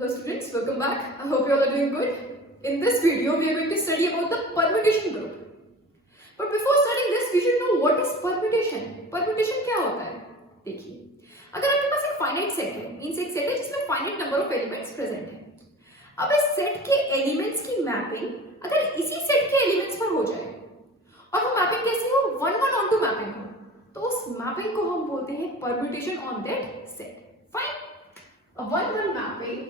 Hello students, welcome back. I hope you all are doing good. In this video, we are going to study about the permutation group. But before studying this, we should know what is permutation. Permutation क्या होता है? देखिए, अगर आपके पास एक finite set है, means एक set है जिसमें finite number of elements present है. अब इस set के elements की mapping अगर इसी set के elements पर हो जाए और वो mapping कैसी हो? 1-1 onto mapping हो, तो उस mapping को हम बोलते हैं permutation on that set. Fine. A 1-1 mapping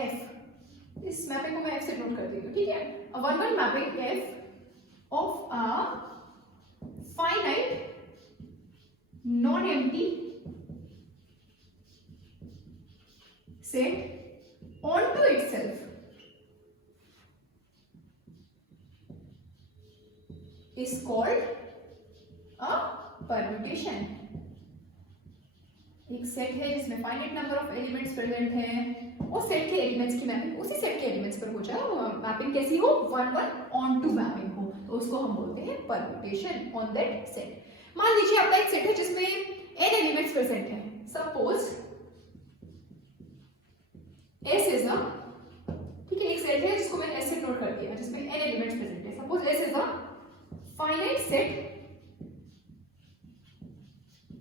F, इस मैपिंग को मैं F से नोट कर देती हूँ, ठीक है? A 1-1 mapping F of a finite non-empty set onto itself is called a permutation. एक सेट है जिसमें finite number of elements present हैं, उस सेट के एलिमेंट्स की मैपिंग उसी सेट के एलिमेंट्स पर हो जाए और मैपिंग कैसी हो? 1-1 onto मैपिंग हो, तो उसको हम बोलते हैं परम्यूटेशन ऑन दैट सेट. मान लीजिए आपका एक सेट है जिसमें n एलिमेंट्स प्रेजेंट हैं. सपोज S इज अ, ठीक है, एक सेट है जिसको मैंने S से नोट कर दिया जिसमें n एलिमेंट्स प्रेजेंट है. Suppose S is a finite set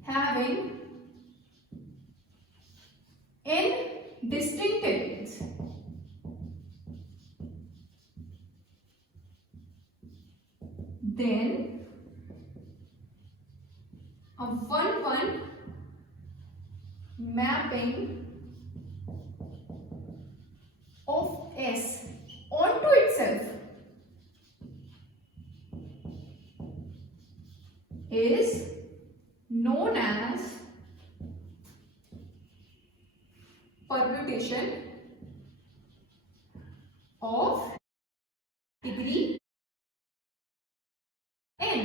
having n distinct elements. Then a 1-1 mapping of S onto itself is known as permutation of degree n.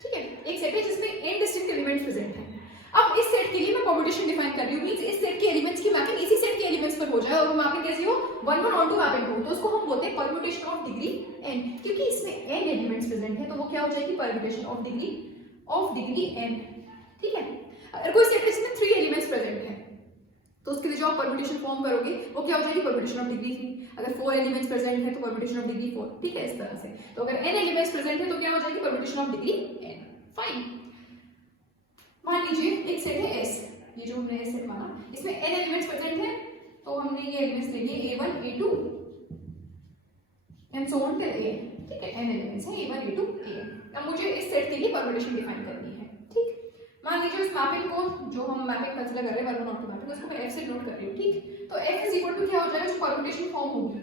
ठीक है, एक सेट है जिसमें n डिस्टिंक्ट एलिमेंट्स प्रेजेंट हैं. अब इस set के लिए मैं परम्यूटेशन डिफाइन कर रही हूँ, मींस इस सेट के एलिमेंट्स की मैपिंग इसी सेट के एलिमेंट्स पर हो जाए और वो मैपिंग कैसी हो? 1-1 onto मैपिंग हो, तो उसको हम बोलते हैं परम्यूटेशन ऑफ डिग्री n. क्योंकि इसमें n एलिमेंट्स प्रेजेंट है तो वो क्या हो जाएगी? Permutation of degree n. ठीक है, अगर कोई सेट जिसमें 3 एलिमेंट्स प्रेजेंट है तो उसके लिए जो आप परम्यूटेशन फॉर्म करोगे वो क्या हो जाएगी? Permutation of degree 3. अगर 4 एलिमेंट्स प्रेजेंट है तो परम्यूटेशन ऑफ डिग्री 4. ठीक है, इस तरह से. तो अगर n एलिमेंट्स प्रेजेंट है तो क्या हो जाएगी? Permutation of degree n. Fine. मान लीजिए एक सेट है S, ये जो हमने सेट माना, इसमें n एलिमेंट्स प्रेजेंट है तो हमने ये एलिमेंट्स ले लिए A1 A2 and so on till an. ठीक है, n एलिमेंट्स हैं A1 A2 an. अब मुझे इस सेट के लिए परम्यूटेशन डिफाइन करनी है. ठीक, मान लीजिए उस मैपिंग को जो हम मैपिंग कंसीडर कर रहे हैं 1-1 onto मैपिंग, उसको मैं F से नोट कर रही हूँ. ठीक, तो F इज इक्वल टू क्या हो जाएगा? जो परम्यूटेशन फॉर्म होगी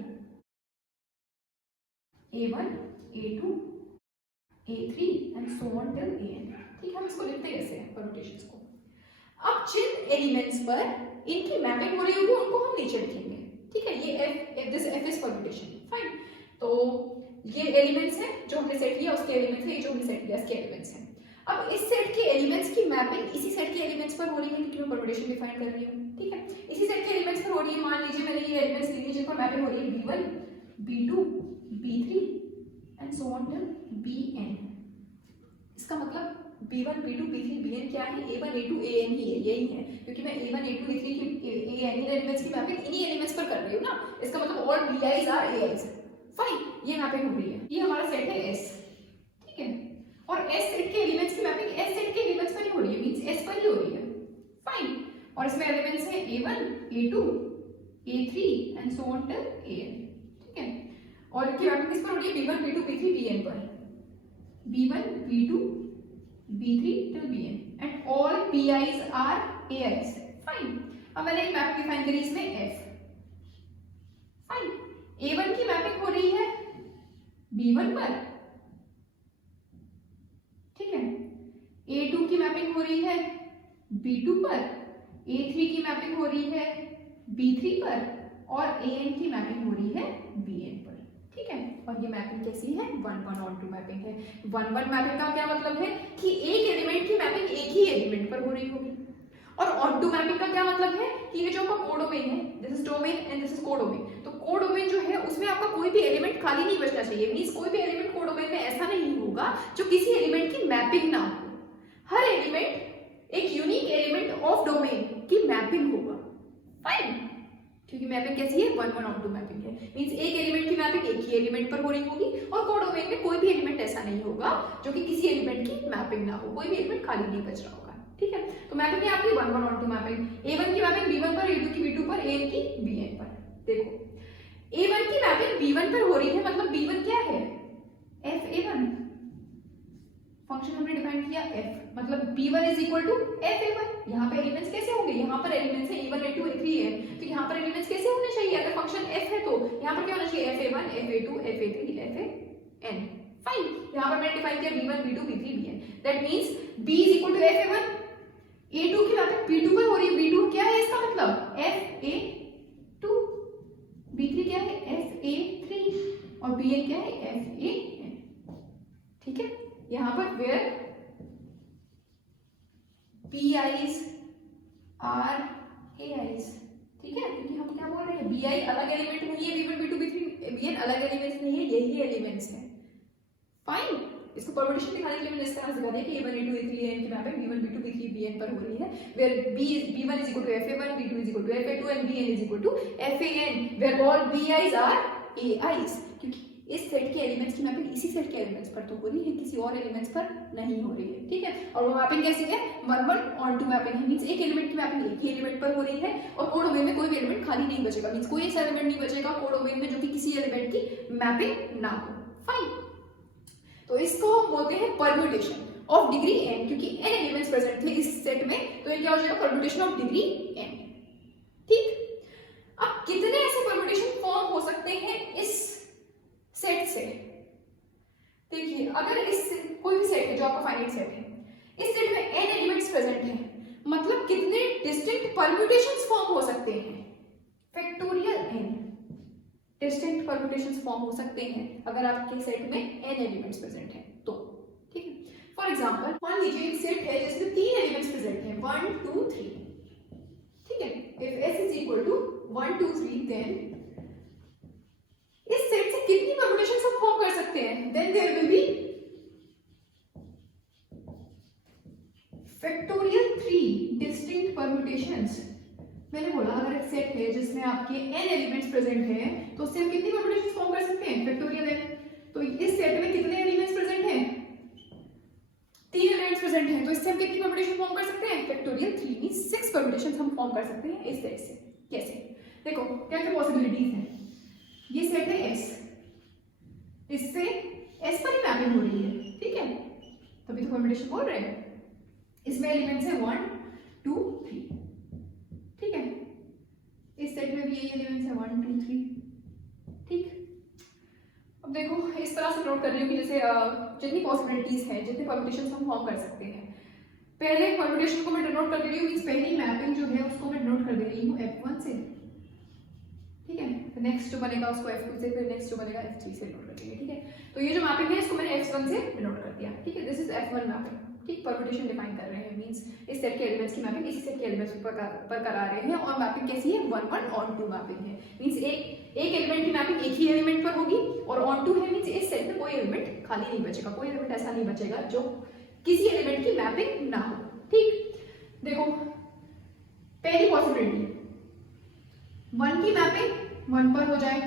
A1 A2 A3 and so on till an. ठीक है, हम इसको लिखते कैसे हैं परम्यूटेशंस को? अब जिन एलिमेंट्स पर इनकी मैपिंग हो रही होगी उनको हम नीचे लिखेंगे. ठीक है, ये this F is permutation. Fine. तो ये एलिमेंट्स हैं जो हमने सेट किया उसके एलिमेंट्स हैं, ये जो हमने सेट किया इसके एलिमेंट्स हैं. अब इस सेट के एलिमेंट्स की मैपिंग इसी सेट के एलिमेंट्स पर हो रही है क्योंकि मैं परम्यूटेशन डिफाइन कर रही हूँ. ठीक है, इसी सेट के एलिमेंट्स पर हो रही है. मान लीजिए मैंने ये एलिमेंट्स लिए जिन पर मैपिंग हो रही है B1 B2 B3 and so on till Bn. इसका मतलब B1 B2 B3 Bn क्या है? A1 A2 an ही है, यही है, क्योंकि मैं A1 A2 A3 की an एलिमेंट्स की मैपिंग इन्हीं एलिमेंट्स पर कर रही हूँ ना. इसका मतलब all Bi's are Ai's. Fine, ये मैपिंग हो रही है. ये हमारा सेट है S. ठीक है, और S सेट के एलिमेंट्स की मैपिंग S सेट के एलिमेंट्स पर ही हो रही है, मींस S पर ही हो रही है. फाइन, और इसमें एलिमेंट्स हैं A1 A2 A3 and so on till an. ठीक है, और की मैपिंग किस पर हो रही है? B1 B2 B3 Bn पर. B1 B2 B3 till Bn and all Bi's are Ai's. Fine, अब मैंने एक मैपिंग डिफाइन करी इसमें F. फाइन, A1 की मैपिंग हो रही है B1 पर. ठीक है, A2 की मैपिंग हो रही है B2 पर, A3 की मैपिंग हो रही है B3 पर और An की मैपिंग हो रही है Bn पर. ठीक है, और ये मैपिंग कैसी है? 1-1 onto मैपिंग है. 1-1 मैपिंग का क्या मतलब है कि एक एलिमेंट की मैपिंग एक ही एलिमेंट पर हो रही होगी. और onto मैपिंग का क्या मतलब है कि ये जो आपका कोडोमेन है, this is domain and this is codomain, तो कोडोमेन जो है उसमें आपका कोई भी एलिमेंट खाली नहीं बचना चाहिए. मींस कोई भी एलिमेंट कोडोमेन में ऐसा नहीं होगा जो किसी एलिमेंट की मैपिंग ना हो. हर एलिमेंट एक यूनिक एलिमेंट ऑफ डोमेन की मैपिंग होगा। फाइन, क्योंकि मैपिंग कैसी है, 1-1-on-2 मैपिंग है। मींस एक एलिमेंट की मैपिंग एक ही एलिमेंट पर हो रही होगी और कोडोमेन में कोई भी एलिमेंट ऐसा नहीं होगा जो कि किसी एलिमेंट की मैपिंग ना हो, कोई भी एलिमेंट खाली नहीं बच रहा होगा। ठीक है, तो मैपिंग है आपकी 1-1-on-2 मैपिंग। A1 की मैपिंग B1 पर, A2 की B2 पर, AN की BN पर। देखो A1 की मैपिंग B1 पर हो रही है, मतलब B1 क्या है, FA1। फंक्शन हमने डिफाइन किया f, मतलब b1 is equal to fa1। यहाँ पे एलिमेंट्स कैसे होंगे, यहाँ पर एलिमेंट्स है a1 a2 a3 है, तो यहाँ पर एलिमेंट्स कैसे होने चाहिए, अगर फंक्शन f है तो यहाँ पर क्या होना चाहिए, fa1 fa2 fa3 fan। Fine, यहाँ पर मैंने डिफाइन किया b1 b2 b3 bn, that means b is equal to fa1। a2 की मैपिंग b2 पर हो रही है, b2 क्या है इसका मतलब fa2, b3 क्या है fa3 और bn क्या है fan। ठीक है, यहाँ पर where bi's are ai's, ठीक है, क्योंकि हम क्या बोल रहे हैं, bi अलग एलिमेंट नहीं है, b1 b2 b3 bn अलग एलिमेंट्स नहीं है, यही एलिमेंट्स हैं। फाइन, इसको परम्यूटेशन दिखाने के लिए मैंने इस तरह से दिखा दिया कि a1 a2 a3 an की mapping b1 b2 b3 bn पर हो रही है, where b1 is equal to fa1 b2 is equal to fa2 and bn is equal to fan, where all bi's are ai's, क्योंकि इस set के elements की mapping इसी सेट के एलिमेंट्स पर तो हो रही है, किसी और एलिमेंट्स पर नहीं हो रही है। ठीक है, और वो मैपिंग कैसी है, 1-1-on-2 मैपिंग है। मींस एक एलिमेंट की मैपिंग एक ही एलिमेंट पर हो रही है और कोडोमेन में कोई भी एलिमेंट खाली नहीं बचेगा। मींस कोई ऐसा एलिमेंट नहीं बचेगा कोडोमेन में जो कि किसी एलिमेंट की मैपिंग ना हो। फाइन, तो इसको हम बोलते हैं परम्यूटेशन ऑफ डिग्री n, क्योंकि n एलिमेंट्स प्रेजेंट थे इस सेट में, तो ये क्या हो जाएगा, परम्यूटेशन ऑफ डिग्री n। ठीक, अब कितने ऐसे परम्यूटेशन फॉर्म हो सकते हैं इस सेट से। देखिए, अगर इस कोई भी सेट है जो आपका फाइनाइट सेट है, इस सेट में n एलिमेंट्स प्रेजेंट हैं, मतलब कितने डिस्टिंक्ट परम्यूटेशंस फॉर्म हो सकते हैं, factorial n distinct permutations form हो सकते हैं अगर आपके सेट में n एलिमेंट्स प्रेजेंट हैं तो। ठीक है, फॉर एग्जांपल मान लीजिए एक सेट है जिसमें 3 एलिमेंट्स प्रेजेंट हैं 1 2 3। ठीक है, if s is equal to 1 2 3 then इस सेट से कितनी परम्यूटेशंस हम फॉर्म कर सकते हैं, then there will be factorial 3 distinct permutations. मैंने बोला अगर एक सेट है जिसमें आपके n एलिमेंट्स प्रेजेंट हैं तो उससे हम कितनी परम्यूटेशंस फॉर्म कर सकते हैं, फैक्टोरियल n। तो इस सेट में कितने एलिमेंट्स प्रेजेंट हैं, 3 एलिमेंट्स प्रेजेंट हैं, तो इससे हम कितनी परम्यूटेशन फॉर्म कर सकते हैं, फैक्टोरियल 3 मींस 6 परम्यूटेशंस हम फॉर्म कर सकते हैं इस सेट से। कैसे, देखो क्या क्या पॉसिबिलिटीज हैं। ये सेट है S, इससे S पर ही मैपिंग हो रही है। ठीक है, तभी तो परम्यूटेशन बोल रहे हैं। इसमें एलिमेंट्स है 1 2 3। ठीक है, इस सेट में भी यही एलिमेंट्स है 1 2 3। ठीक, अब देखो इस तरह से नोट कर रही हूँ कि जैसे जितनी पॉसिबिलिटीज है, जितने परम्यूटेशंस हम फॉर्म कर सकते हैं, पहले परम्यूटेशन को मैं डिनोट कर दे रही हूँ, मींस पहली मैपिंग जो है उसको मैं डिनोट कर दे रही हूँ f1 से। ठीक है, तो नेक्स्ट जो बनेगा उसको f2 से, फिर नेक्स्ट जो बनेगा f3 से डिनोट कर देंगे। ठीक है, तो ये जो मैपिंग है इसको मैंने f1 से डिनोट कर दिया। ठीक है, दिस इज f1 मैपिंग। ठीक, परम्यूटेशन डिफाइन कर रहे हैं, मींस इस सेट के एलिमेंट्स की मैपिंग इसी सेट के एलिमेंट्स पर करा रहे हैं और मैपिंग कैसी है, 1-1-on-2 मैपिंग है। मींस एक एलिमेंट की मैपिंग एक ही एलिमेंट पर होगी और on2 है, मींस इस सेट में कोई एलिमेंट खाली नहीं बचेगा, कोई एलिमेंट ऐसा नहीं बचेगा जो किसी एलिमेंट की मैपिंग ना हो। ठीक, देखो पहली पॉसिबिलिटी 1 की मैपिंग 1 पर हो जाए,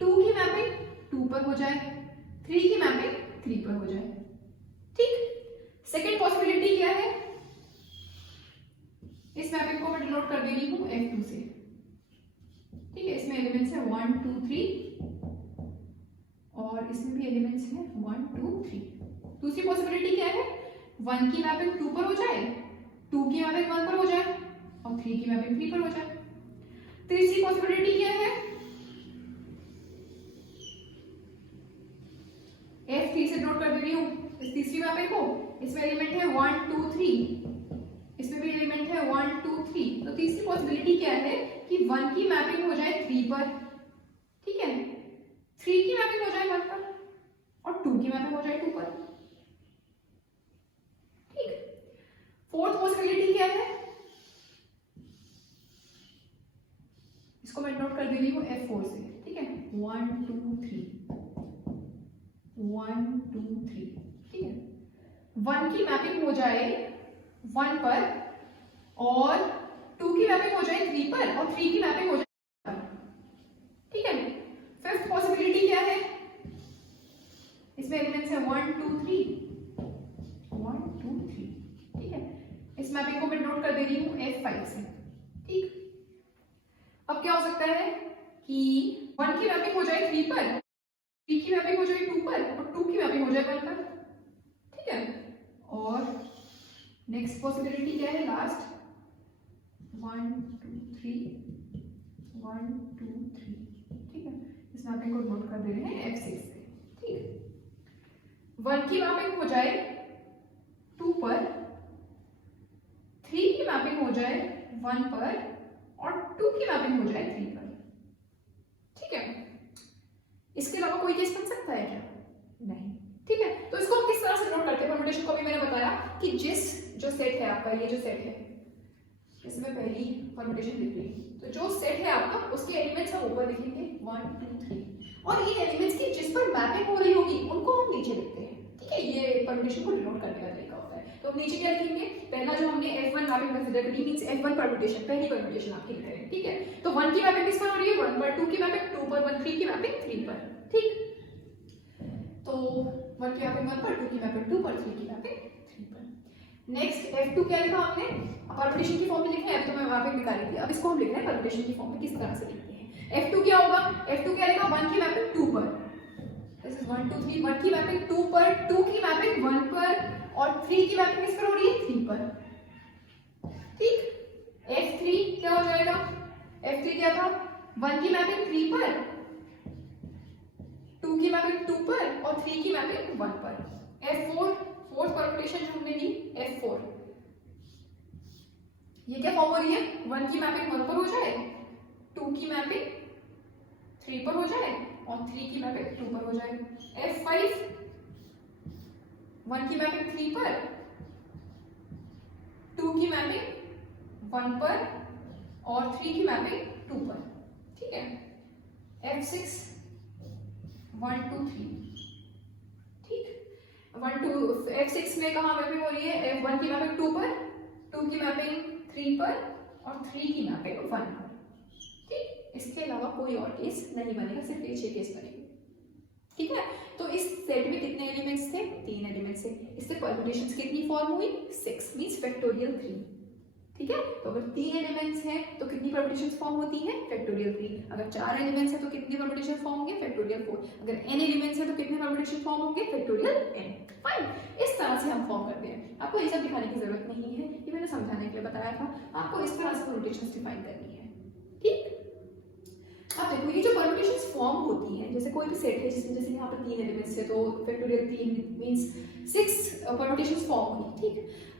2 की मैपिंग 2 पर हो जाए, 3 की मैपिंग 3 पर हो जाए। ठीक, सेकेंड पॉसिबिलिटी क्या है, इस मैपिंग को मैं डिनोट कर दे रही हूं f2 से। ठीक है, इसमें एलिमेंट्स है 1 2 3 और इसमें भी एलिमेंट्स हैं 1 2 3। दूसरी पॉसिबिलिटी क्या है, 1 की मैपिंग 2 पर हो जाए, 2 की मैपिंग 1 पर हो जाए और 3 की मैपिंग 3 पर हो जाए। तीसरी पॉसिबिलिटी क्या है, f3 से नोट कर दे रही हूं इस तीसरी मैपिंग को। इसमें एलिमेंट है 1 2 3, इसमें भी एलिमेंट है 1 2 3। तो तीसरी पॉसिबिलिटी क्या है कि 1 की मैपिंग हो जाए 3 पर। ठीक है, 3 की मैपिंग हो जाए 1 पर और 2 की मैपिंग हो जाए 2 पर। ठीक, फोर्थ पॉसिबिलिटी क्या है, इसको मैं नोट कर दे रही हूँ f4 से। ठीक है, 1 2 3 1 2 3। ठीक है, 1 की मैपिंग हो जाए 1 पर और 2 की मैपिंग हो जाए 3 पर और 3 की मैपिंग हो जाए 1 पर। ठीक है, फिफ्थ पॉसिबिलिटी क्या है, इसमें एलिमेंट्स है 1 2 3 1 2 3। ठीक है, इस मैपिंग को मैं नोट कर दे रही हूँ F5 से। ठीक, अब क्या हो सकता है कि 1 की मैपिंग हो जाए 3 पर, 3 की मैपिंग हो जाए 2 पर और 2 की मैपिंग हो जाए 1 पर। ठीक है, और नेक्स्ट पॉसिबिलिटी क्या है, लास्ट 1 2 3 1 2 3। ठीक है, इस मैपिंग को नोट कर दे रहे हैं F6 से। ठीक, 1 की मैपिंग हो जाए 2 पर, 3 की मैपिंग हो जाए 1 पर और 2 की मैपिंग हो जाए 3 पर। ठीक है, इसके अलावा कोई केस बन सकता है क्या? नहीं। ठीक है, तो इसको हम किस तरह से नोट करते हैं परम्यूटेशन को? भी मैंने बताया कि जो सेट है आपका, ये जो सेट है, इसमें पहली परम्यूटेशन लिख ली, तो जो सेट है आपका उसके एलिमेंट्स हम ऊपर लिखेंगे 1 2 3 और इन एलिमेंट्स की जिस पर मैपिंग हो रही होगी उनको हम नीचे लिखते हैं। ठीक है, ये परम्यूटेशन को डिनोट करने का तरीका होता है। तो हम नीचे क्या लिखेंगे, पहला जो हमने F1 मैपिंग कंसीडर करी मींस F1 परम्यूटेशन, पहली परम्यूटेशन आपकी लिख रहे हैं। ठीक है, तो 1 की मैपिंग किस पर हो रही है, 1 पर, 2 की मैपिंग 2 पर, 3 की मैपिंग 3 पर। ठीक, तो 1 की मैपिंग 1 पर, 2 की मैपिंग 2 पर, 3 की मैपिंग 3 पर। नेक्स्ट F2 क्या लिखा हमने, परम्यूटेशन की फॉर्म में लिखा है, तो मैं मैपिंग निकाल ली थी, अब इसको हम लिख रहे हैं परम्यूटेशन की फॉर्म में किस तरह से लिखते हैं। F2 क्या होगा, F2 क्या लिखा, 1 की मैपिंग 2 पर, दिस इज 1 2 3, 1 की मैपिंग 2 पर, 2 की मैपिंग 1 पर और 3 की मैपिंग किस पर हो रही है, 3 पर। ठीक, F3 क्या हो जाएगा, F3 क्या था, 1 की मैपिंग 3 पर, 2 की मैपिंग 2 पर और 3 की मैपिंग 1 पर। F4 फोर्थ परम्यूटेशन जो हमने ली, F4, ये क्या फॉर्म हो रही है, 1 की मैपिंग 1 पर हो जाए, 2 की मैपिंग 3 पर हो जाए और 3 की मैपिंग 2 पर हो जाए। F5 1 की मैपिंग 3 पर, 2 की मैपिंग 1 पर और 3 की मैपिंग 2 पर। ठीक है, F6 1 2 3। ठीक, 1 2 F6 में कहाँ मैपिंग हो रही है, F1 की मैपिंग 2 पर, 2 की मैपिंग 3 पर और 3 की मैपिंग 1 पर। ठीक, इसके अलावा कोई और केस नहीं बनेगा, सिर्फ ये 6 केस बनेंगे। ठीक है, तो इस सेट में कितने एलिमेंट्स थे, 3 एलिमेंट्स थे। इससे परम्यूटेशंस कितनी फॉर्म हुई, 6 मींस फैक्टोरियल 3। ठीक है, तो अगर 3 एलिमेंट्स हैं तो कितनी परम्यूटेशंस फॉर्म होती है, फैक्टोरियल 3। अगर 4 एलिमेंट्स हैं तो कितनी परम्यूटेशंस फॉर्म होंगे, फैक्टोरियल 4। अगर n एलिमेंट्स हैं तो कितने परम्यूटेशन फॉर्म होंगे, फैक्टोरियल n। फाइन, इस तरह से हम फॉर्म करते हैं। आपको ये सब दिखाने की जरूरत नहीं है, ये मैंने समझाने के लिए बताया था। आपको इस तरह से परम्यूटेशंस डिफाइन करनी है। ठीक, अब देखो ये जो परम्यूटेशंस फॉर्म होती हैं, जैसे कोई भी सेट है जिसमें जैसे यहाँ पर 3 एलिमेंट्स है तो फैक्टोरियल 3 मींस 6 परम्यूटेशंस फॉर्म हुई। ठीक,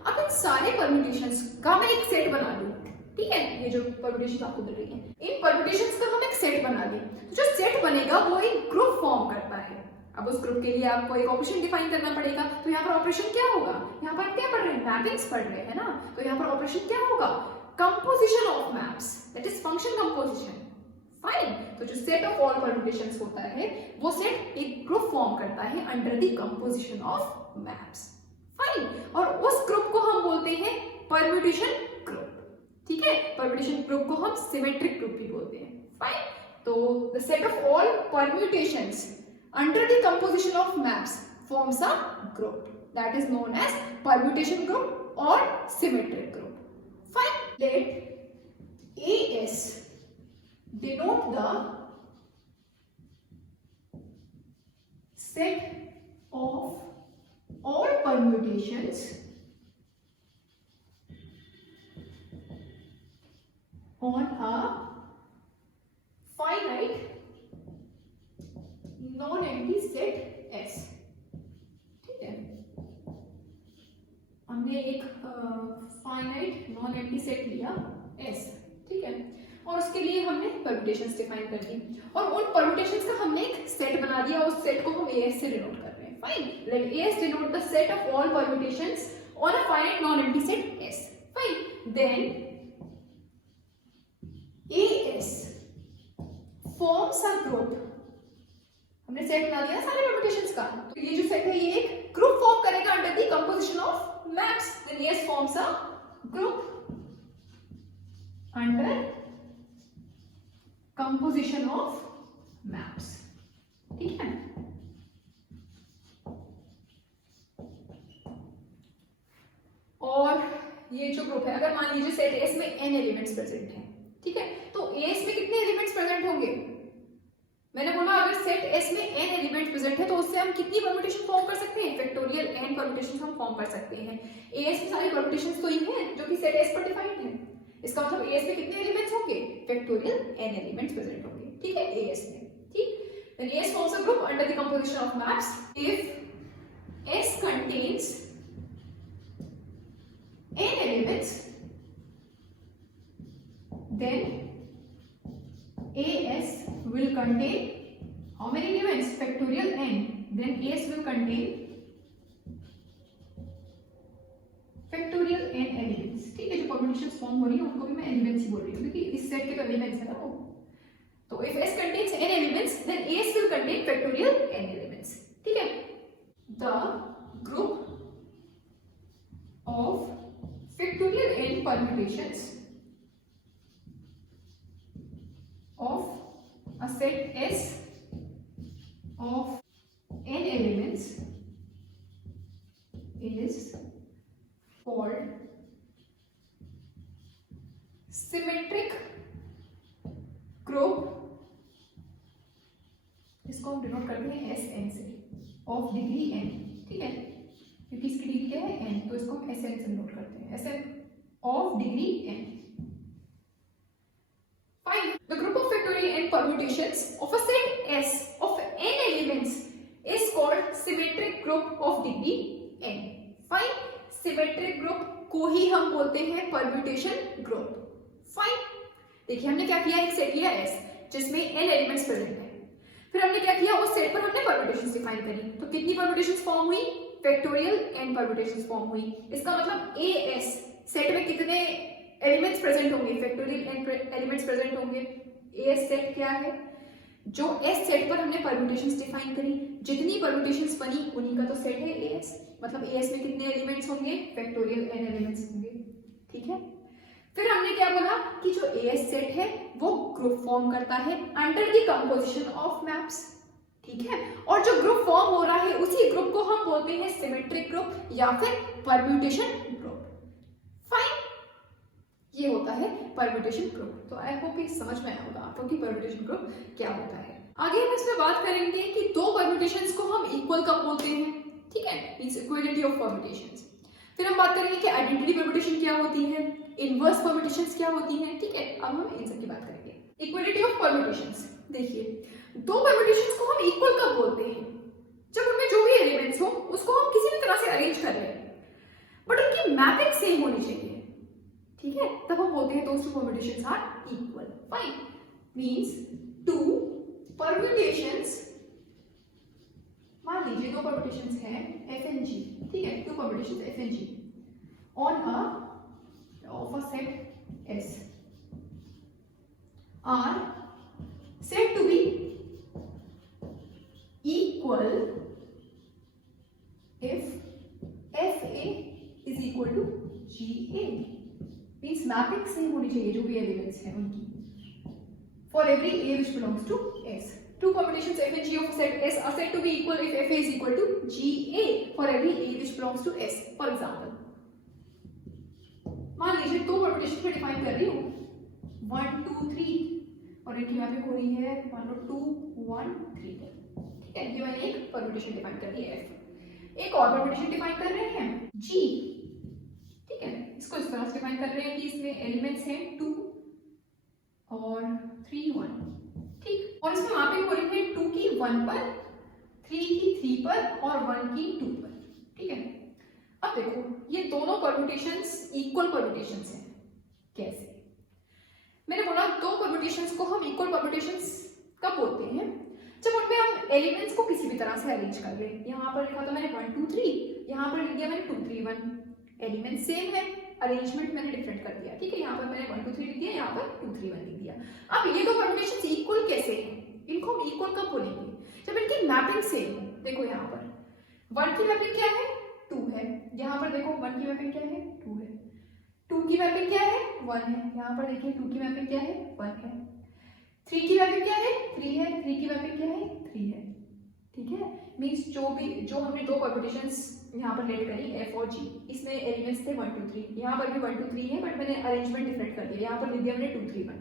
अब इन सारे परम्यूटेशंस का मैं एक सेट बना लूं। ठीक है, ये जो परम्यूटेशंस आपको मिल रही है, इन परम्यूटेशंस का हम एक सेट बना लें, तो जो सेट बनेगा वो एक ग्रुप फॉर्म करता है। अब उस ग्रुप के लिए आपको एक ऑपरेशन डिफाइन करना पड़ेगा। तो यहाँ पर ऑपरेशन क्या होगा, यहाँ पर क्या पढ़ रहे हैं, मैपिंग्स पढ़ रहे हैं ना, तो यहाँ पर ऑपरेशन क्या होगा, composition of maps, that is function composition. Fine, तो जो सेट ऑफ ऑल परम्यूटेशंस होता है वो सेट एक ग्रुप फॉर्म करता है under the composition of maps. Fine, और उस ग्रुप को हम बोलते हैं परम्यूटेशन ग्रुप। ठीक है, परम्यूटेशन ग्रुप को हम सिमेट्रिक ग्रुप भी बोलते हैं। फाइन, तो the set of all permutations under the composition of maps forms a group that is known as permutation group और symmetric group. Fine, let AS denote the set of all permutations on a finite non-empty set S। ठीक है, हमने एक finite non empty set लिया S। ठीक है, और उसके लिए हमने परम्यूटेशंस डिफाइन कर दी और उन परम्यूटेशंस का हमने एक सेट बना दिया, उस सेट को हम AS से डिनोट कर रहे हैं। Fine, let AS denote the set of all permutations on a finite non empty set S। Fine, then AS forms a group. हमने सेट बना दिया सारे परम्यूटेशंस का, तो ये जो सेट है ये एक ग्रुप फॉर्म करेगा under the composition maps, then S forms a group under composition of maps. ठीक है, और ये जो ग्रुप है, अगर मान लीजिए सेट एस में n एलिमेंट्स प्रेजेंट हैं, ठीक है, तो एस में कितने एलिमेंट्स प्रेजेंट होंगे? मैंने बोला अगर सेट एस में n एलिमेंट प्रेजेंट है तो उससे हम कितनी परम्यूटेशन फॉर्म कर सकते हैं? फैक्टोरियल n परम्यूटेशन हम फॉर्म कर सकते हैं। एस में सारी परम्यूटेशंस तो ही हैं जो कि सेट एस पर डिफाइंड है। इसका मतलब एस में कितने एलिमेंट्स होंगे? फैक्टोरियल n एलिमेंट्स प्रेजेंट होंगे, ठीक है, एस में। ठीक, then S forms a group under the composition of maps if S contains n elements, then AS will contain how many elements? Factorial n. Then AS will contain factorial n elements. ठीक है, जो permutations form हो रही है उनको भी मैं elements ही बोल रही हूँ क्योंकि इस सेट के तो एलिमेंट्स है ना वो। तो if S contains n elements, then AS will contain factorial n elements. ठीक है, the group of factorial n permutations of a set S of n elements is called symmetric group. इसको हम डिनोट करते हैं एस एन से, of degree n, ठीक है, क्योंकि इसकी डिग्री क्या है n, तो इसको हम एस एन से नोट करते हैं, S n of degree n. Find the group of factorial n permutations of a set S of n elements is called symmetric group of degree n. Find symmetric group को ही हम बोलते हैं permutation group. Fine. देखिए हमने क्या किया, एक set लिया S जिसमें n एलिमेंट्स प्रेजेंट है, फिर हमने क्या किया, उस सेट पर हमने परम्यूटेशंस डिफाइन करी, तो कितनी परम्यूटेशंस फॉर्म हुई? फैक्टोरियल n परम्यूटेशंस फॉर्म हुई। इसका मतलब AS सेट में कितने एलिमेंट्स प्रेजेंट होंगे? फैक्टोरियल n एलिमेंट्स प्रेजेंट होंगे। AS सेट क्या है? जो S सेट पर हमने परम्यूटेशंस डिफाइन करी, जितनी परम्यूटेशंस बनी उन्हीं का तो सेट है AS। मतलब AS में कितने एलिमेंट्स होंगे? फैक्टोरियल n एलिमेंट्स होंगे, ठीक है। फिर हमने क्या बोला कि जो AS सेट है वो ग्रुप फॉर्म करता है under the composition of maps, ठीक है, और जो ग्रुप फॉर्म हो रहा है उसी ग्रुप को हम बोलते हैं सिमेट्रिक ग्रुप या फिर परम्यूटेशन ग्रुप। फाइन, ये होता है परम्यूटेशन ग्रुप। तो आई होप ये समझ में आया होगा आपको कि परम्यूटेशन ग्रुप क्या होता है। आगे हम इसमें बात करेंगे कि दो परम्यूटेशंस को हम इक्वल कब बोलते हैं, ठीक है, मींस इक्वलिटी ऑफ परम्यूटेशंस। फिर हम बात करेंगे कि आइडेंटिटी परम्यूटेशन क्या होती है, इनवर्स परम्यूटेशंस क्या होती हैं, ठीक है, अब हम इन सब की बात करेंगे। इक्वलिटी ऑफ परम्यूटेशंस, देखिए दो परम्यूटेशंस को हम इक्वल कब बोलते हैं? जब उनमें जो भी एलिमेंट्स हो उसको हम किसी भी तरह से अरेंज कर रहे हैं बट उनकी मैपिंग सेम होनी चाहिए, ठीक है, तब हम बोलते हैं those two permutations are equal. Fine, means two permutations, मान लीजिए दो परम्यूटेशंस हैं FNG, ठीक है, two permutations FNG on a of a set S are said to be equal if FA is equal to GA, means mapping same होनी चाहिए जो भी एलिमेंट्स हैं उनकी, for every A which belongs to S. Two permutations F and G of a set S are said to be equal if FA is equal to GA for every A which belongs to S. For example, मान लीजिए दो permutation में define कर रही हूँ 1 2 3 और इनकी mapping हो रही है मान लो 2 1 3 पर, ठीक है, ये मैंने एक परम्यूटेशन डिफाइन कर दी है F। एक और परम्यूटेशन डिफाइन कर रहे हैं G, ठीक है, इसको इस तरह से डिफाइन कर रहे हैं कि इसमें एलिमेंट्स हैं 2 और 3 1, ठीक, और इसमें मैपिंग हो रही है 2 की 1 पर, 3 की 3 पर और 1 की 2 पर, ठीक है। अब देखो ये दोनों परम्यूटेशंस इक्वल परम्यूटेशंस हैं, कैसे? मैंने बोला दो परम्यूटेशंस को हम इक्वल परम्यूटेशंस कब बोलते हैं? जब उनमें हम एलिमेंट्स को किसी भी तरह से अरेंज कर रहे हैं। यहाँ पर लिखा था मैंने 1 2 3, यहाँ पर लिख दिया मैंने 2 3 1, एलिमेंट सेम है, अरेंजमेंट मैंने डिफरेंट कर दिया, ठीक है, यहाँ पर मैंने 1 2 3 लिख दिया, यहाँ पर 2 3 1 लिख दिया। अब ये दो परम्यूटेशंस इक्वल कैसे हैं? इनको हम इक्वल कब बोलेंगे? जब इनकी मैपिंग सेम हो। देखो यहाँ पर 1 की मैपिंग क्या है? 2 है, यहाँ पर देखो 1 की मैपिंग क्या है 2 है, 2 की मैपिंग क्या है 1 है, यहाँ पर देखिए 2 की मैपिंग क्या है 1 है, 3 की मैपिंग क्या है 3 है, 3 की मैपिंग क्या है 3 है, ठीक है। मींस जो हमने दो परम्यूटेशंस यहाँ पर लेट करी f और g, इसमें एलिमेंट्स थे 1 2 3, यहाँ पर भी 1 2 3 है बट मैंने अरेंजमेंट डिफरेंट कर दिया, यहाँ पर लिख दिया मैंने 2 3 1,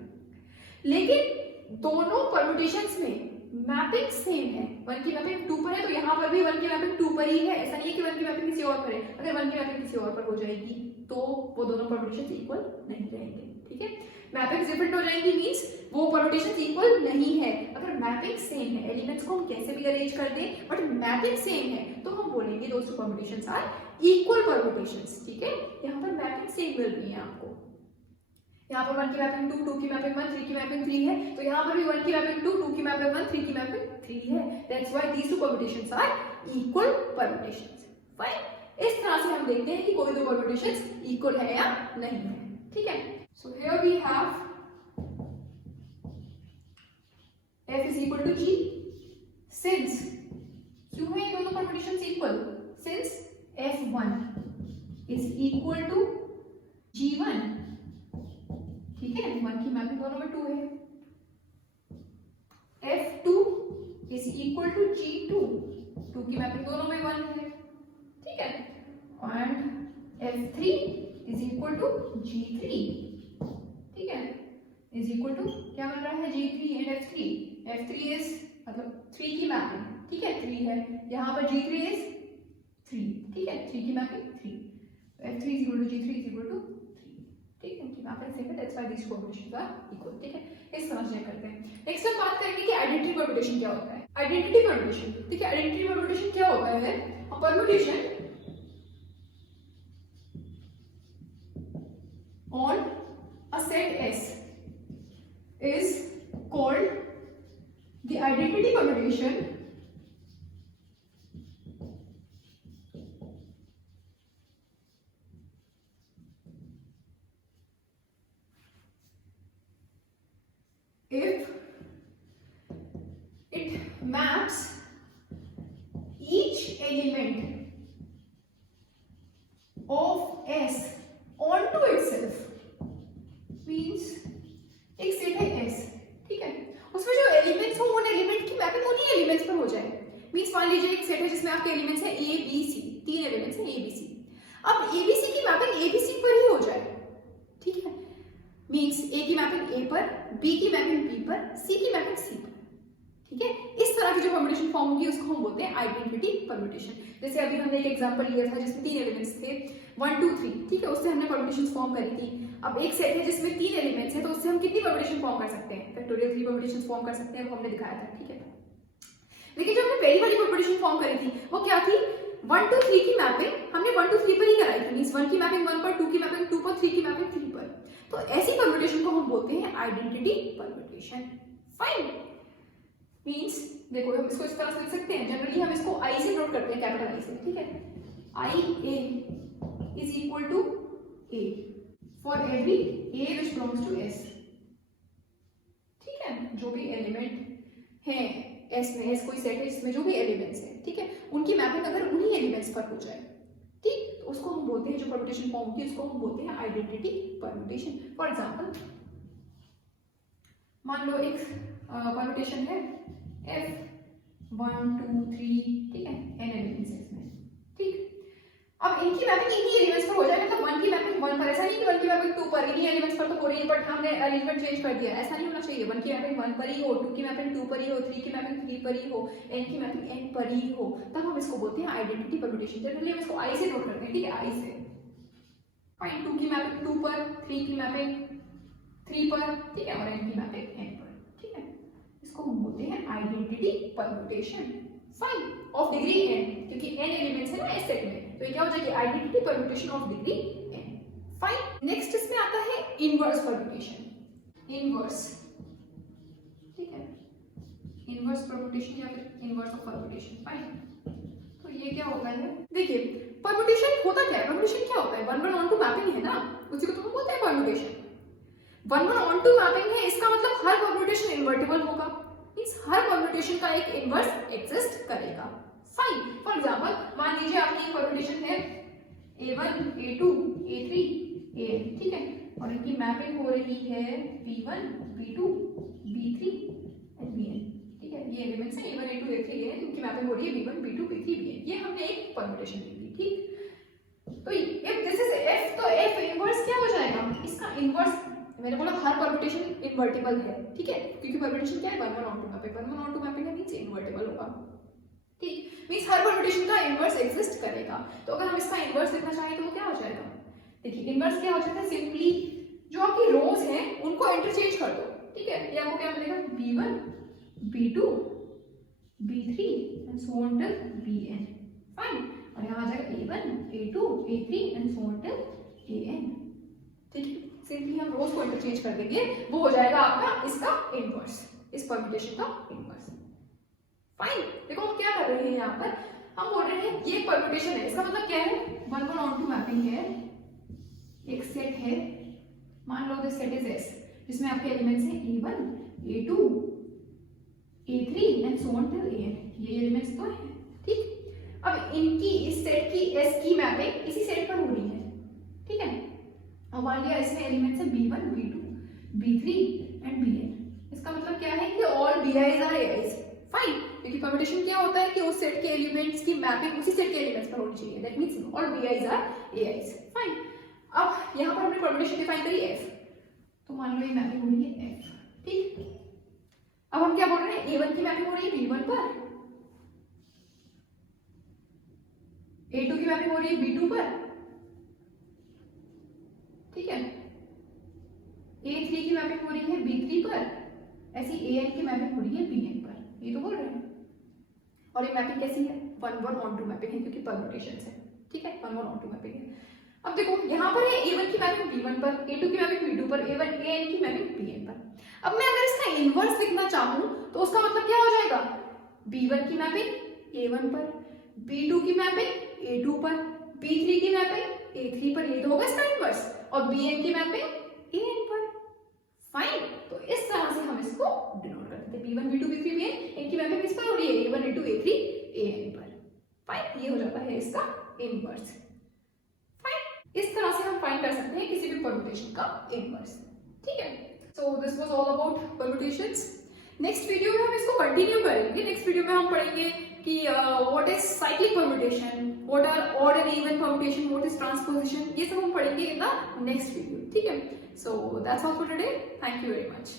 लेकिन दोनों परम्यूटेशंस में मैपिंग सेम है, 1 की मैपिंग 2 पर है तो यहाँ पर भी 1 की मैपिंग 2 पर ही है, ऐसा नहीं है कि 1 की मैपिंग किसी और पर है, अगर 1 की मैपिंग किसी और पर हो जाएगी तो वो दोनों परम्यूटेशंस इक्वल नहीं रहेंगे, ठीक है। मैपिंग डिफरेंट हो जाएंगी मींस वो परम्यूटेशंस इक्वल नहीं है, अगर मैपिंग सेम है, एलिमेंट्स को हम कैसे भी अरेंज कर दें बट मैपिंग सेम है तो हम बोलेंगे those two permutations are equal permutations, ठीक है। यहाँ पर मैपिंग सेम मिल रही है आपको, यहाँ पर 1 की मैपिंग 2, 2 की मैपिंग 1, 3 की मैपिंग 3 है, तो यहाँ पर भी 1 की मैपिंग 2, 2 की मैपिंग 1, 3 की मैपिंग 3 है, that's why these two permutations are equal permutations, fine. इस तरह से हम देखते हैं कि कोई दो परम्यूटेशंस इक्वल है या नहीं है, ठीक है। So here we have f is equal to g, since क्यों है ये दोनों permutations equal, since f1 is equal to g1, ठीक है, 1 की मैपिंग दोनों में 2 है, f2 is equal to g2, 2 की मैपिंग दोनों में 1 है, ठीक है, and f3 is equal to g3, ठीक है, is equal to क्या बन रहा है g3 and f3, f3 is मतलब 3 की मैपिंग, ठीक है 3 है, यहाँ पर g3 is 3, ठीक है, 3 की mapping 3, f3 is equal to g3 is equal to 3, ठीक है, इनकी मैपिंग सेम है, that's why this permutations are equal, ठीक है। इस तरह से करते हैं। नेक्स्ट हम बात करेंगे कि आइडेंटिटी परम्यूटेशन क्या होता है। आइडेंटिटी परम्यूटेशन, ठीक है, आइडेंटिटी परम्यूटेशन क्या होता है, अ permutation on a set S is called the identity permutation if it maps each element of S onto itself, means एक सेट है S, ठीक है, उसमें जो एलिमेंट्स हो उन एलिमेंट की मैपिंग उन्हीं एलिमेंट्स पर हो जाए, मींस मान लीजिए एक सेट है जिसमें आपके एलिमेंट्स है A B C, 3 एलिमेंट्स हैं A B C, अब A B C की मैपिंग A B C पर ही हो जाए, ठीक है, मींस A की मैपिंग A पर, B की मैपिंग B पर, C की मैपिंग C पर, ठीक है। इस तरह की जो परम्यूटेशन फॉर्म होगी उसको हम बोलते हैं आइडेंटिटी परम्यूटेशन। जैसे अभी हमने एक एग्जांपल लिया था जिसमें 3 एलिमेंट्स थे 1 2 3, ठीक है, उससे हमने परम्यूटेशन फॉर्म करी थी। अब एक सेट है जिसमें 3 एलिमेंट्स हैं तो उससे हम कितनी परम्यूटेशन फॉर्म कर सकते हैं, फैक्टोरियल 3 परम्यूटेशन फॉर्म कर सकते हैं, वो हमने दिखाया था, ठीक है। लेकिन जो हमने पहली वाली परम्यूटेशन फॉर्म करी थी वो क्या थी, 1 2 3 की मैपिंग हमने 1 2 3 पर ही कराई थी, मींस 1 की मैपिंग 1 पर, 2 की मैपिंग 2 पर, 3 की मैपिंग 3 पर, तो ऐसी परम्यूटेशन को हम बोलते हैं आइडेंटिटी परम्यूटेशन, फाइन। मींस देखो हम इसको इस तरह से लिख सकते हैं, जनरली हम इसको I से नोट करते हैं, कैपिटल I से, ठीक है, IA is equal to A for every A which belongs to S, ठीक है, जो भी एलिमेंट है S में, S कोई सेट है जिसमें जो भी एलिमेंट्स हैं, ठीक है, उनकी मैपिंग अगर उन्हीं एलिमेंट्स पर हो जाए, ठीक, तो उसको हम बोलते हैं, जो परम्यूटेशन फॉर्म की उसको हम बोलते हैं आइडेंटिटी परम्यूटेशन। फॉर एग्जांपल मान लो एक परम्यूटेशन है F 1 2 3, ठीक है, n एलिमेंट्स है इसमें, ठीक, अब इनकी मैपिंग इन्हीं एलिमेंट्स पर हो जाए, मतलब 1 की मैपिंग 1 पर, ऐसा नहीं कि 1 की मैपिंग 2 पर, इन्हीं एलिमेंट्स पर तो हो रही है बट हमने अरेंजमेंट चेंज कर दिया, ऐसा नहीं होना चाहिए, 1 की मैपिंग 1 पर ही हो, 2 की मैपिंग 2 पर ही हो, 3 की मैपिंग 3 पर ही हो, n की मैपिंग n पर ही हो, तब हम इसको बोलते हैं आइडेंटिटी परम्यूटेशन। जनरली हम इसको I से नोट करते हैं, ठीक है, I से, फाइन, 2 की मैपिंग 2 पर, 3 की मैपिंग 3 पर, ठीक है, और n की मैपिंग n पर, ठीक है, इसको हम बोलते हैं identity permutation, fine, of degree n, क्योंकि n एलिमेंट्स है ना इस सेट में, तो ये क्या हो जाएगी identity permutation of degree n, fine. Next इसमें आता है इनवर्स परम्यूटेशन, इनवर्स, ठीक है, इनवर्स परम्यूटेशन या फिर इनवर्स ऑफ परम्यूटेशन, फाइन। तो ये क्या होता है, देखिए परम्यूटेशन होता क्या है, परम्यूटेशन क्या होता है, 1 1 ऑन टू मैपिंग है ना, उसी को तो हम बोलते हैं परम्यूटेशन। 1 1 ऑन टू मैपिंग है, इसका मतलब हर परम्यूटेशन इन्वर्टिबल होगा, मींस हर परम्यूटेशन का एक इनवर्स एग्जिस्ट करेगा, फाइन। फॉर एग्जांपल मान लीजिए आपने एक परम्यूटेशन है A1 A2 A3 AN, ठीक है, और इनकी मैपिंग हो रही है B1 B2 B3 and Bn, ठीक है, ये एलिमेंट्स हैं A1 A2 A3 AN, इनकी मैपिंग हो रही है B1 B2 B3 Bn, ये हमने एक परम्यूटेशन ली थी, ठीक। तो इफ दिस इज F, तो F इनवर्स क्या हो जाएगा, इसका इनवर्स, मैंने बोला हर परम्यूटेशन इन्वर्टिबल है, ठीक है, क्योंकि परम्यूटेशन क्या है, 1 1 on 2 mapping, 1 1 on 2 mapping means invertible होगा, ठीक, मींस हर परम्यूटेशन का इनवर्स एग्जिस्ट करेगा। तो अगर हम इसका इनवर्स लिखना चाहें तो वो क्या हो जाएगा, देखिए इनवर्स क्या हो जाता है, सिंपली जो आपकी रोज हैं उनको इंटरचेंज कर दो, ठीक है, ये आपको क्या मिलेगा, B1 B2 B3 and so on till Bn, fine, और यहाँ आ जाएगा A1 A2 A3 and so on till An, ठीक है, सिंपली हम रोज को इंटरचेंज कर देंगे, वो हो जाएगा आपका इसका इनवर्स, इस परम्यूटेशन का इनवर्स, फाइन। देखो हम क्या कर रहे हैं, यहाँ पर हम बोल रहे हैं ये परम्यूटेशन है, इसका मतलब क्या है, 1 1 ऑन 2 मैपिंग है, एक सेट है, मान लो दिस सेट इज S, जिसमें आपके एलिमेंट्स हैं A1 A2 A3 and so on till An, ये एलिमेंट्स तो हैं, ठीक। अब इनकी इस सेट की S की मैपिंग इसी सेट पर हो रही है, ठीक है, और मान लिया इसमें एलिमेंट्स है B1 B2 B3 and Bn, इसका मतलब क्या है कि all Bi's are Ai's, fine, क्योंकि परम्यूटेशन क्या होता है कि उस सेट के एलिमेंट्स की मैपिंग उसी सेट के एलिमेंट्स पर होनी चाहिए, that means all Bi's are Ai's, fine. अब यहाँ पर हमने परम्यूटेशन डिफाइन करी F, तो मान लो ये मैपिंग हो रही है F, ठीक। अब हम क्या बोल रहे हैं, A1 की मैपिंग हो रही है B1 पर, A2 की मैपिंग हो रही है B2 पर, ठीक है, A3 की मैपिंग हो रही है B3 पर, ऐसी An की मैपिंग हो रही है Bn पर, ये तो बोल रहे हैं, और ये मैपिंग कैसी है, 1 1 ऑन 2 मैपिंग है, क्योंकि परम्यूटेशंस है, ठीक है, 1 1 ऑन 2 मैपिंग है। अब देखो यहाँ पर है A1 की मैपिंग B1 पर, A2 की मैपिंग B2 पर, A1 An की मैपिंग Bn पर। अब मैं अगर इसका इनवर्स लिखना चाहूँ तो उसका मतलब क्या हो जाएगा, B1 की मैपिंग A1 पर, B2 की मैपिंग A2 पर, B3 की मैपिंग A3 पर, ये तो होगा इसका इनवर्स, और Bn की मैपिंग An पर, फाइन। तो इस तरह से हम इसको डिनोट करते हैं, B1 B2 B3 Bn, इनकी मैपिंग किस पर हो रही है, A1 A2 A3 An पर, फाइन, ये हो जाता है इसका इनवर्स, फाइन। इस तरह से हम फाइंड कर सकते हैं किसी भी परम्यूटेशन का इनवर्स, ठीक है। So this was all about permutations. Next video में हम इसको कंटिन्यू करेंगे, नेक्स्ट वीडियो में हम पढ़ेंगे कि what is cyclic permutation, what are odd and even permutation, what is transposition, ये सब हम पढ़ेंगे इन द नेक्स्ट वीडियो, ठीक है। So that's all for today, thank you very much.